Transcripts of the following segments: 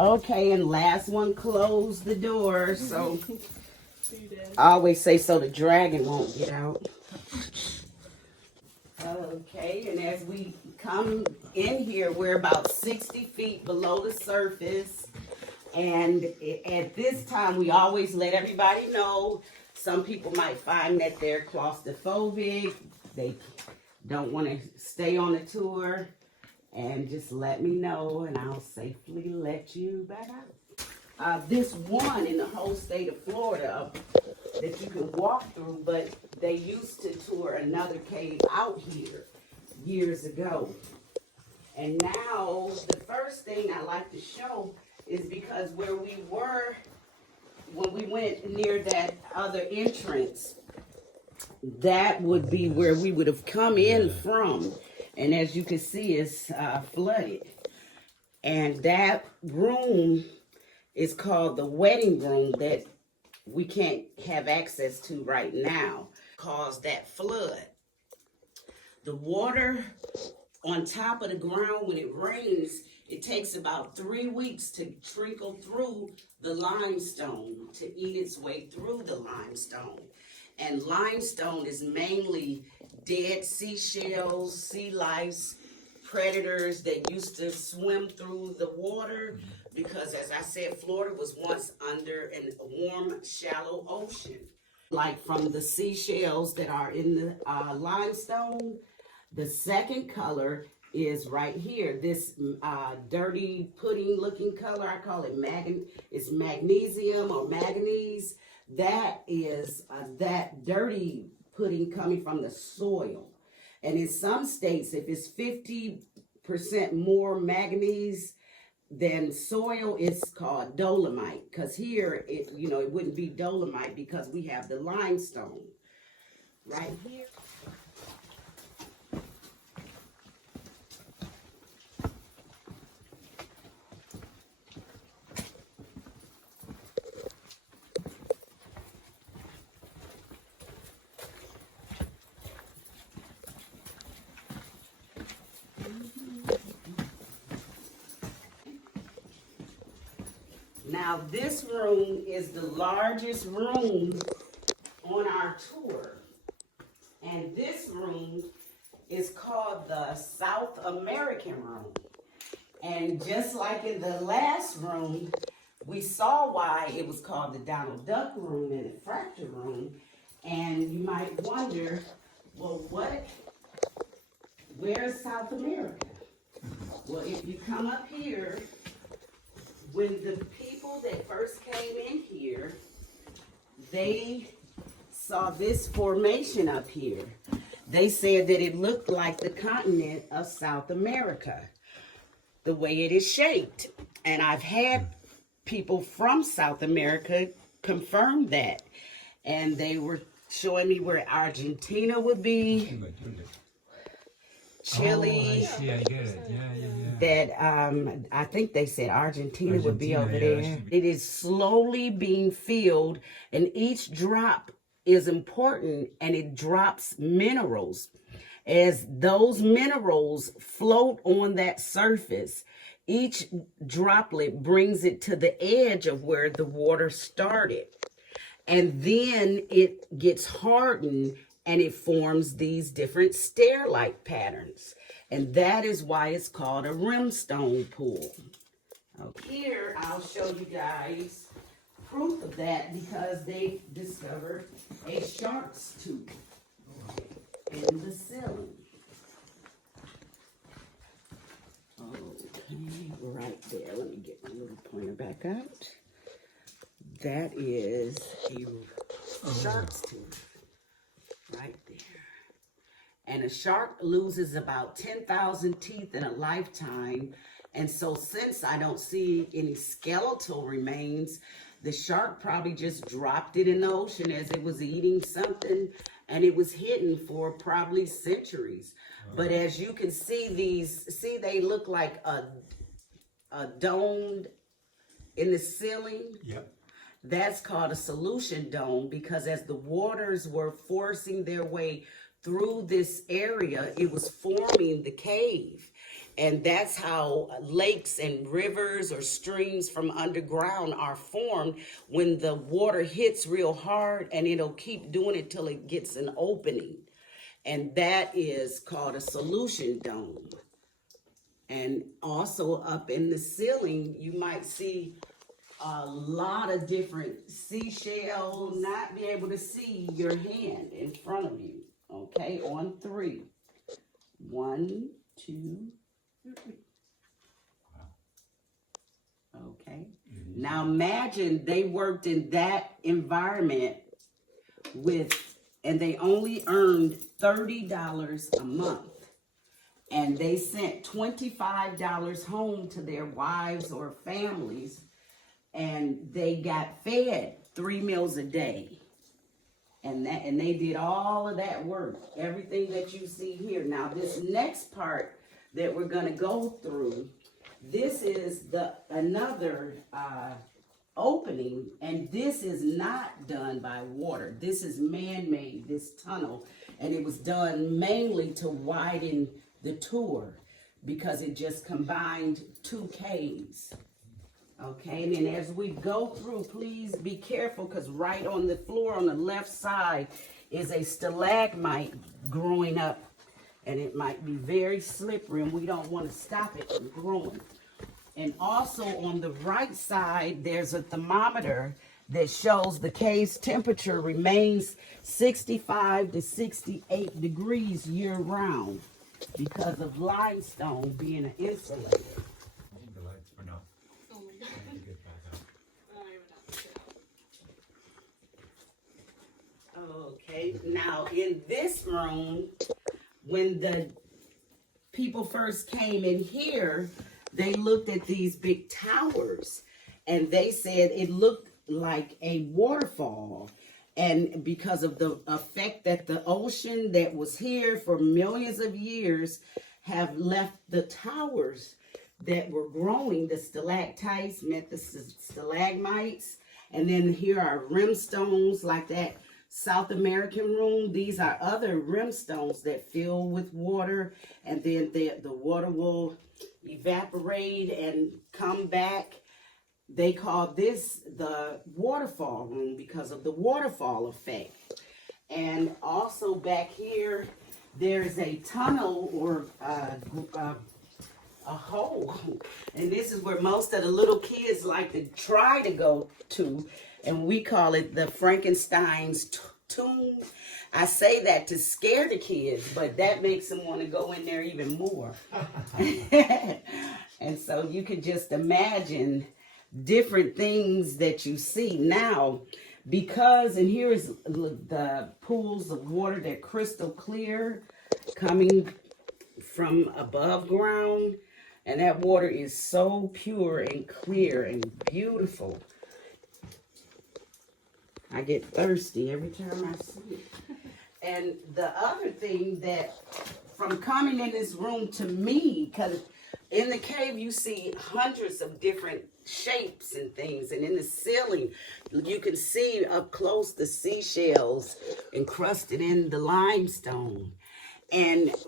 Okay, and last one, close the door. So I always say so the dragon won't get out. Okay, and as we come in here, we're about 60 feet below the surface. And at this time, we always let everybody know. Some people might find that they're claustrophobic. They don't want to stay on the tour. And just let me know, and I'll safely let you back out. This one in the whole state of Florida that you can walk through, but they used to tour another cave out here years ago. And now the first thing I like to show is because where we were when we went near that other entrance, that would be where we would have come in from. And as you can see, it's flooded. And that room is called the wedding room that we can't have access to right now, caused that flood. The water on top of the ground, when it rains, it takes about 3 weeks to trickle through the limestone, to eat its way through the limestone. And limestone is mainly dead seashells, sea lice, predators that used to swim through the water, because as I said, Florida was once under a warm, shallow ocean. Like from the seashells that are in the limestone, the second color is right here. This dirty pudding looking color, I call it it's magnesium or manganese. That is that dirty pudding coming from the soil. And in some states, if it's 50% more manganese than soil, it's called dolomite. Because here, it wouldn't be dolomite because we have the limestone right here. Now this room is the largest room on our tour. And this room is called the South American room. And just like in the last room, we saw why it was called the Donald Duck room and the fracture room. And you might wonder, well, where's South America? Well, if you come up here, when the people that first came in here, they saw this formation up here. They said that it looked like the continent of South America, the way it is shaped. And I've had people from South America confirm that. And they were showing me where Argentina would be, Chile. Oh, I see, I get it. Yeah. That I think they said Argentina would be over there. It is slowly being filled, and each drop is important, and it drops minerals. As those minerals float on that surface, each droplet brings it to the edge of where the water started. And then it gets hardened and it forms these different stair-like patterns. And that is why it's called a rimstone pool. Okay. Here, I'll show you guys proof of that because they discovered a shark's tooth in the ceiling. Okay, right there. Let me get my little pointer back out. That is a shark's tooth right there. And a shark loses about 10,000 teeth in a lifetime. And so since I don't see any skeletal remains, the shark probably just dropped it in the ocean as it was eating something, and it was hidden for probably centuries. But as you can see, they look like a domed in the ceiling. Yep. That's called a solution dome, because as the waters were forcing their way through this area, it was forming the cave. And that's how lakes and rivers or streams from underground are formed when the water hits real hard, and it'll keep doing it till it gets an opening. And that is called a solution dome. And also up in the ceiling, you might see a lot of different seashells. Not be able to see your hand in front of you. Okay, on 3. 1, 2. Okay. Now imagine they worked in that environment and they only earned $30 a month. And they sent $25 home to their wives or families, and they got fed 3 meals a day. And they did all of that work, everything that you see here. Now this next part that we're going to go through, this is another opening, and this is not done by water. This is man-made, this tunnel, and it was done mainly to widen the tour because it just combined 2 caves. Okay, and then as we go through, please be careful, because right on the floor on the left side is a stalagmite growing up, and it might be very slippery, and we don't want to stop it from growing. And also on the right side, there's a thermometer that shows the cave's temperature remains 65 to 68 degrees year-round because of limestone being an insulator. Okay, now in this room, when the people first came in here, they looked at these big towers, and they said it looked like a waterfall. And because of the effect that the ocean that was here for millions of years have left the towers that were growing, the stalactites met the stalagmites, and then here are rimstones like that South American room. These are other rimstones that fill with water, and then the water will evaporate and come back. They call this the waterfall room because of the waterfall effect. And also back here, there's a tunnel or a hole. And this is where most of the little kids like to try to go to. And we call it the Frankenstein's tomb. I say that to scare the kids, but that makes them want to go in there even more. And so you can just imagine different things that you see now, because, and here is the pools of water that crystal clear coming from above ground, and that water is so pure and clear and beautiful. I get thirsty every time I see it. And the other thing that, from coming in this room to me, because in the cave you see hundreds of different shapes and things, and in the ceiling you can see up close the seashells encrusted in the limestone.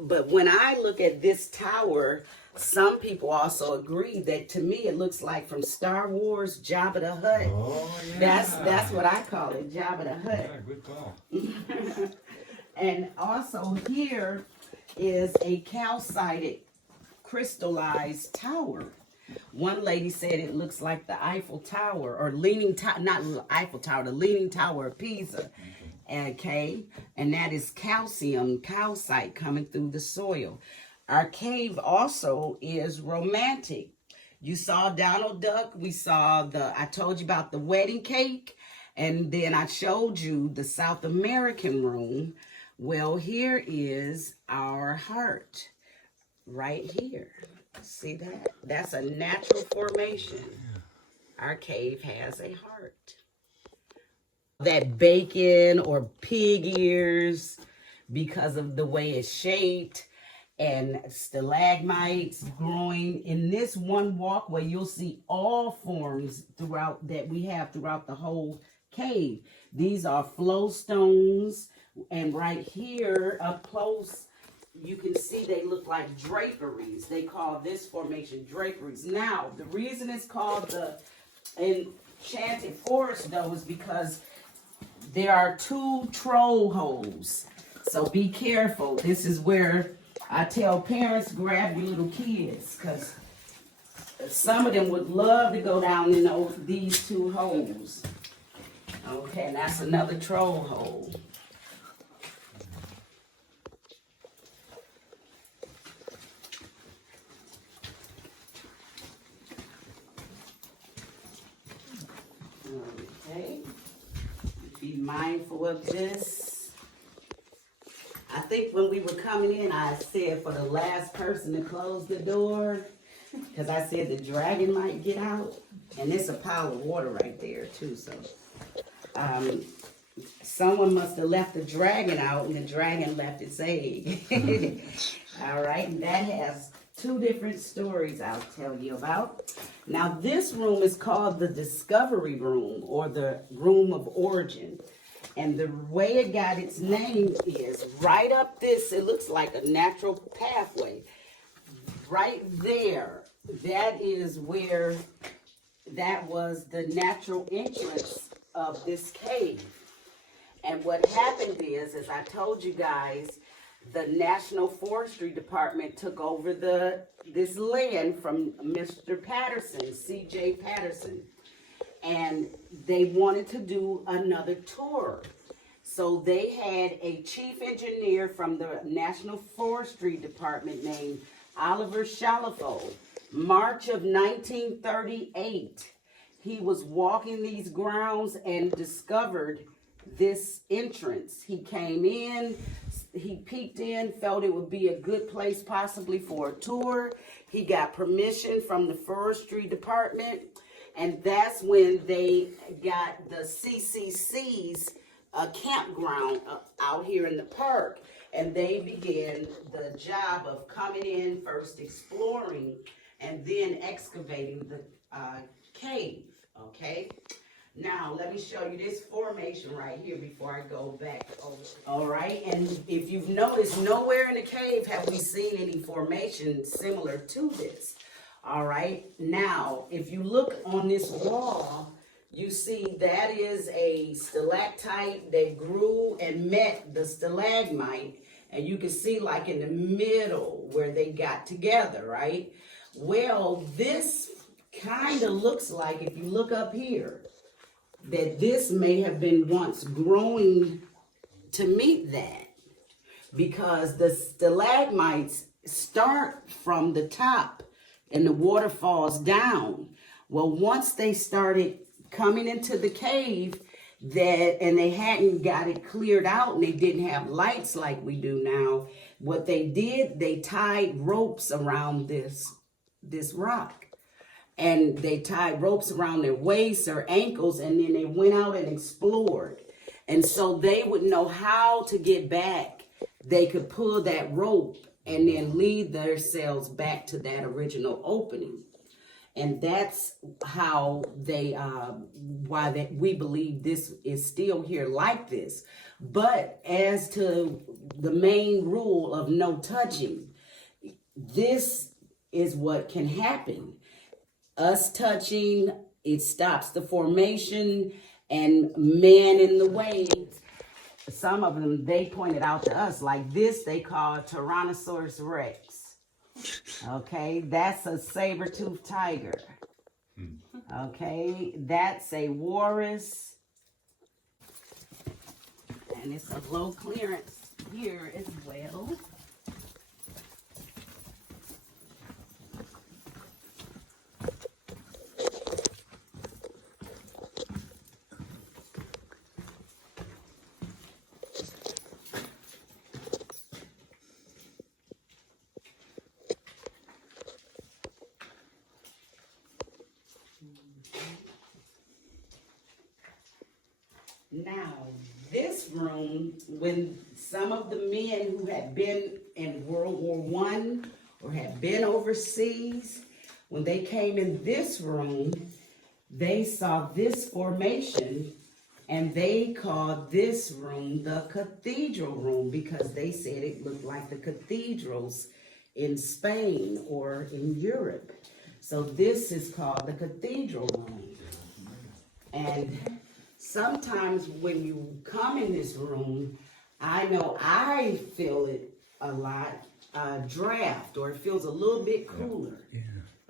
But when I look at this tower, some people also agree that, to me, it looks like from Star Wars, Jabba the Hutt. Oh, yeah. That's what I call it, Jabba the Hutt. Yeah, good call. And also here is a calcited, crystallized tower. One lady said it looks like the Eiffel Tower, or Leaning Tower, not Eiffel Tower, the Leaning Tower of Pisa. Okay, and that is calcite coming through the soil. Our cave also is romantic. You saw Donald Duck. We saw I told you about the wedding cake. And then I showed you the South American room. Well, here is our heart right here. See that? That's a natural formation. Our cave has a heart. That bacon or pig ears, because of the way it's shaped, and stalagmites growing in this one walkway. You'll see all forms throughout that we have throughout the whole cave. These are flow stones, and right here up close you can see they look like draperies. They call this formation draperies. Now, the reason it's called the enchanted forest, though, is because there are 2 troll holes. So be careful. This is where I tell parents, grab your little kids, because some of them would love to go down in these 2 holes. Okay, and that's another troll hole. Okay, be mindful of this. I think when we were coming in, I said for the last person to close the door, because I said the dragon might get out, and it's a pile of water right there too. So someone must have left the dragon out, and the dragon left its egg. All right, and that has 2 different stories I'll tell you about. Now, this room is called the Discovery Room, or the Room of Origin. And the way it got its name is right up this, it looks like a natural pathway. Right there, that is where, that was the natural entrance of this cave. And what happened is, as I told you guys, the National Forestry Department took over this land from Mr. Patterson, C.J. Patterson. And they wanted to do another tour. So they had a chief engineer from the National Forestry Department named Oliver Shalafo. March of 1938, he was walking these grounds and discovered this entrance. He came in, he peeked in, felt it would be a good place possibly for a tour. He got permission from the forestry department, and that's when they got the CCC's campground out here in the park, and they began the job of coming in, first exploring, and then excavating the cave, okay? Now, let me show you this formation right here before I go back over. All right, and if you've noticed, nowhere in the cave have we seen any formation similar to this. All right, now, if you look on this wall, you see that is a stalactite that grew and met the stalagmite, and you can see like in the middle where they got together, right? Well, this kind of looks like, if you look up here, that this may have been once growing to meet that, because the stalagmites start from the top and the water falls down. Well, once they started coming into the cave, and they hadn't got it cleared out and they didn't have lights like we do now, what they did, they tied ropes around this rock. And they tied ropes around their waists or ankles, and then they went out and explored. And so they would know how to get back. They could pull that rope and then lead themselves back to that original opening. And that's how they, we believe this is still here like this. But as to the main rule of no touching, this is what can happen. Us touching, it stops the formation, and man in the way. Some of them, they pointed out to us, like this, they call Tyrannosaurus Rex. Okay, that's a saber-toothed tiger. Okay, that's a walrus. And it's a low clearance here as well. Now, this room, when some of the men who had been in World War I or had been overseas, when they came in this room, they saw this formation And they called this room the cathedral room because they said it looked like the cathedrals in Spain or in Europe. So this is called the cathedral room. And sometimes when you come in this room, I know I feel it a lot, draft, or it feels a little bit cooler. Yeah.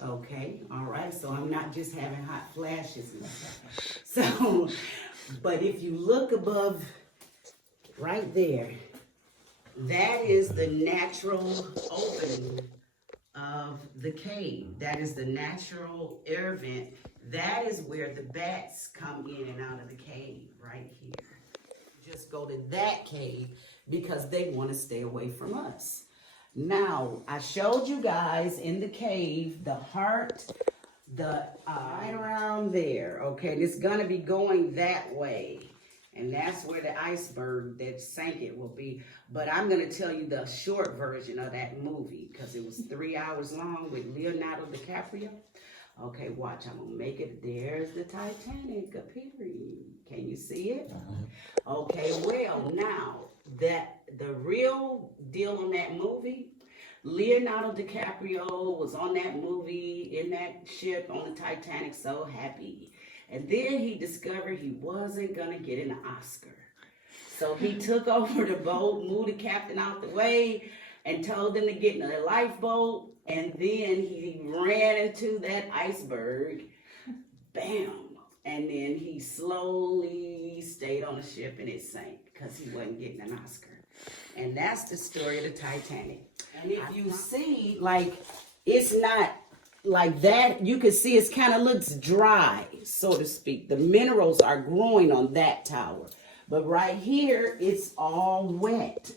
Okay, all right, so I'm not just having hot flashes and stuff. So, but if you look above right there, that is the natural opening of the cave. That is the natural air vent. That is where the bats come in and out of the cave, right here. Just go to that cave because they want to stay away from us. Now, I showed you guys in the cave, the heart, right around there, okay? And it's gonna be going that way. And that's where the iceberg that sank it will be. But I'm gonna tell you the short version of that movie because it was 3 hours long with Leonardo DiCaprio. Okay, watch, I'm gonna make it. There's the Titanic appearing. Can you see it? Okay, well, now, the real deal on that movie, Leonardo DiCaprio was on that movie, in that ship on the Titanic, so happy. And then he discovered he wasn't gonna get an Oscar. So he took over the boat, moved the captain out the way, and told them to get in a lifeboat. And then he ran into that iceberg, bam. And then he slowly stayed on the ship and it sank because he wasn't getting an Oscar. And that's the story of the Titanic. And if you see, like, it's not like that. You can see it kind of looks dry, so to speak. The minerals are growing on that tower. But right here, it's all wet.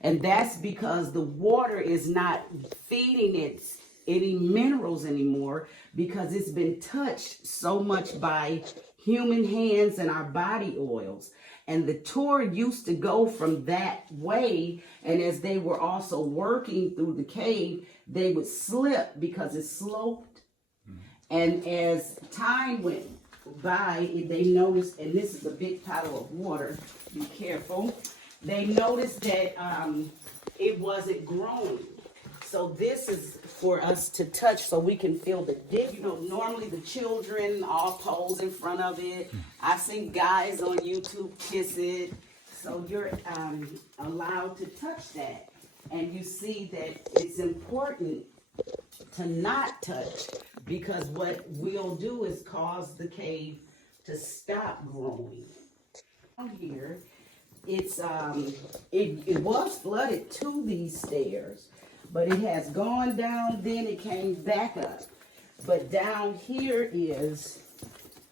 And that's because the water is not feeding it any minerals anymore because it's been touched so much by human hands and our body oils. And the tour used to go from that way, and as they were also working through the cave, they would slip because it sloped. And as time went by, they noticed, and this is a big puddle of water, be careful, they noticed that it wasn't growing. So this is for us to touch so we can feel the dip. You know, normally the children all pose in front of it. I've seen guys on YouTube kiss it. So you're allowed to touch that. And you see that it's important to not touch because what we'll do is cause the cave to stop growing. Down here, it's it was flooded to these stairs. But it has gone down, then it came back up. But down here is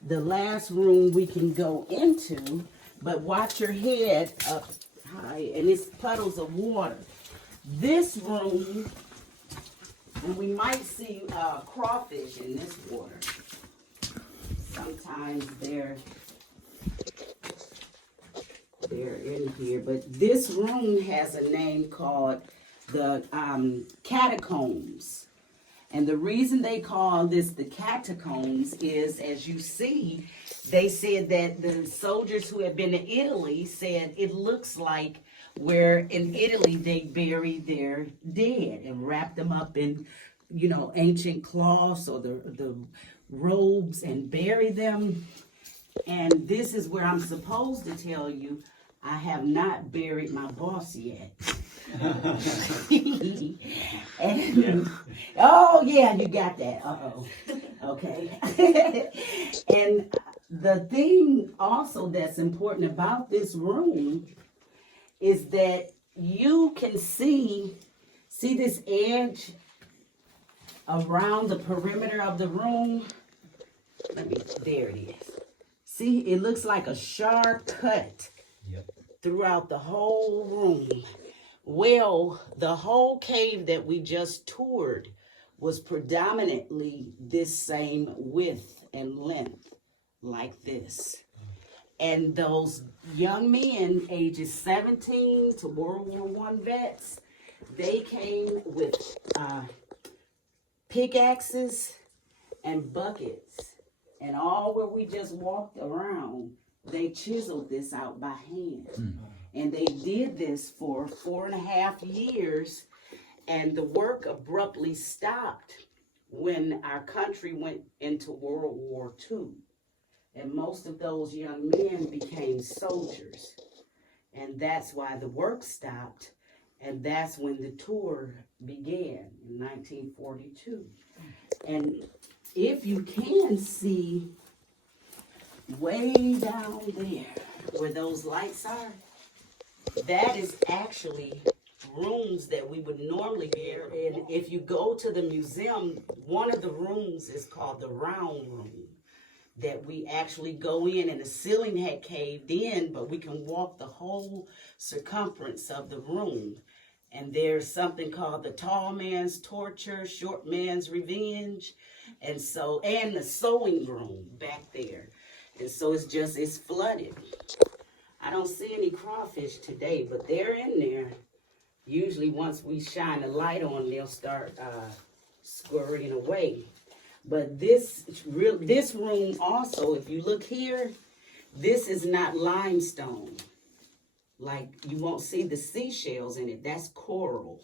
the last room we can go into. But watch your head up high, and it's puddles of water. This room, and we might see crawfish in this water. Sometimes they're in here. But this room has a name called the catacombs. And the reason they call this the catacombs is, as you see, they said that the soldiers who had been to Italy said it looks like where in Italy they buried their dead and wrapped them up in, you know, ancient cloths or the robes and bury them. And this is where I'm supposed to tell you I have not buried my boss yet. And, oh yeah, you got that. Okay. And the thing also that's important about this room is that you can see this edge around the perimeter of the room. There it is. See, it looks like a sharp cut throughout the whole room. Well, the whole cave that we just toured was predominantly this same width and length, like this. And those young men, ages 17 to World War I vets, they came with pickaxes and buckets. And all where we just walked around, they they chiseled this out by hand. And they did this for 4.5 years, and the work abruptly stopped when our country went into World War II. And most of those young men became soldiers. And that's why the work stopped. And that's when the tour began in 1942. And if you can see way down there where those lights are, that is actually rooms that we would normally be in. And if you go to the museum, one of the rooms is called the round room, that we actually go in, and the ceiling had caved in, but we can walk the whole circumference of the room. And there's something called the tall man's torture, short man's revenge, and the sewing room back there. And so it's flooded. I don't see any crawfish today, but they're in there. Usually once we shine a light on, they'll start scurrying away. But this room also, if you look here, this is not limestone. Like, you won't see the seashells in it. That's coral.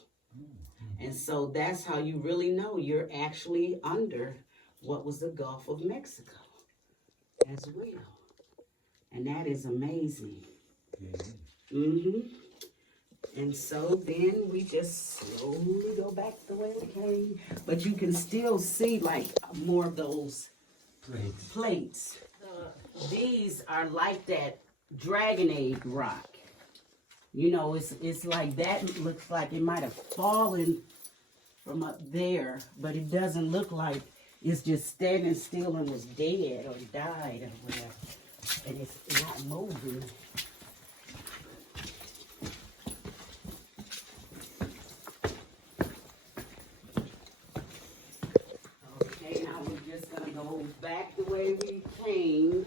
And so that's how you really know you're actually under what was the Gulf of Mexico as well. And that is amazing. And so then we just slowly go back the way we came. But you can still see like more of those plates. These are like that dragon egg rock. You know, it's like that. Looks like it might have fallen from up there, but it doesn't look like it's just standing still and was dead or died or whatever. And it's not moving. Okay, now we're just gonna go back the way we came.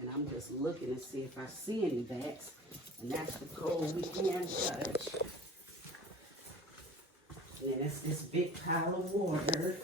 And I'm just looking to see if I see any bats. And that's the coal we can't touch. And then it's this big pile of water.